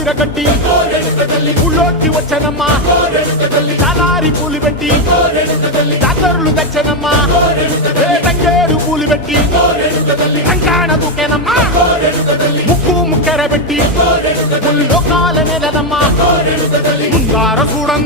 సిరగట్టి ఊళ్ళోకి వచ్చనమ్మా చాలారి పూలు పెట్టి జాతరులు తెచ్చనమ్మా తంగేడు పూలు పెట్టి కంకాణ దూకేనమ్మా ముక్కు ముక్కెర పెట్టి ముల్లోకాల నెలనమ్మా ముందార చూడం